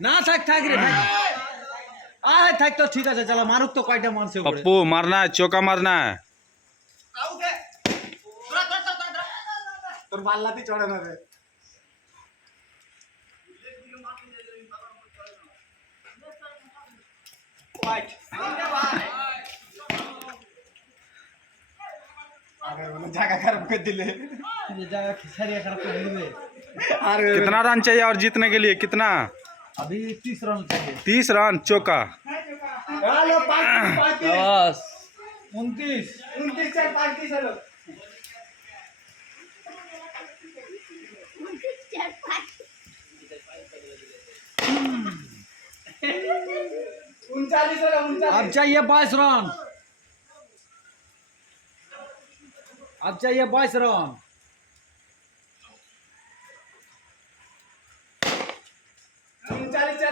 না থাক থাক রে থাক আয় থাক তো ঠিক আছে চলো মারুক তো কয়টা মারছে ওপরে पप्पू मारना है चौका मारना है তোর বাল্লাতে চড়ে না রে হোয়াইট আরে বলে জায়গা খারাপ করে দিলে ये जगह खिसारिया खराब कर दिए अरे कितना रन चाहिए और जीतने के लिए कितना अभी 30 रन चाहिए 30 रन चौका हेलो 35 29 4 35 हेलो 39 अब चाहिए 22 रन अब चाहिए 22 रन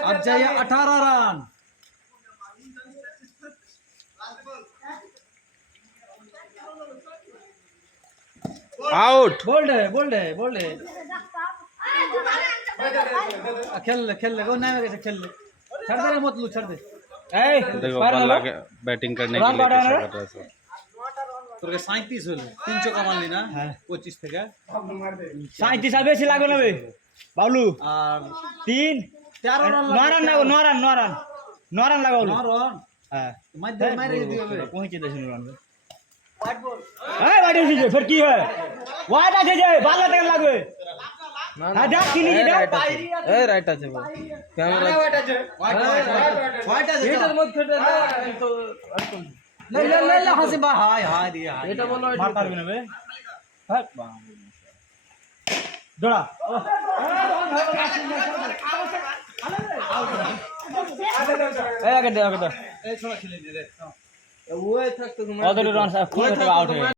अब चाहिए 18 रन आउट बोल्ड है खेल ले वो नहीं वैसे खेल ले छड़ दे रे मत लू छड़ दे देखो बल्ला के बैटिंग करने के लिए कैसा कर रहा है सब তোর 37 হলো 3 চোকা মারলি না 25 থেকে 37 আর বেশি লাগবে না বে বাবলু আর 3 13 রান 9 রান লাগবে 9 রান লাগাবো 9 রান হ্যাঁ মাইরে মাইরে দিবে পৌঁছে দেশ রান এই বাড়ি এসেছে ফের কি হয় ওয়াইড আছে যে বাল্লা থেকে লাগবে হ্যাঁ দেখ কি নিয়ে দেখ এই রাইট আছে বল ক্যামেরা হোয়াইট আছে এটার মধ্যে তো ले হাসি বা হাই হাই রে হাই এটা বলো মার পারবে না বে হ্যাঁ দৌড়া এই আগে দে এই ছোড়া খেলে দে রে ওই থাকতো ওদের রান ফুল আউট হয়ে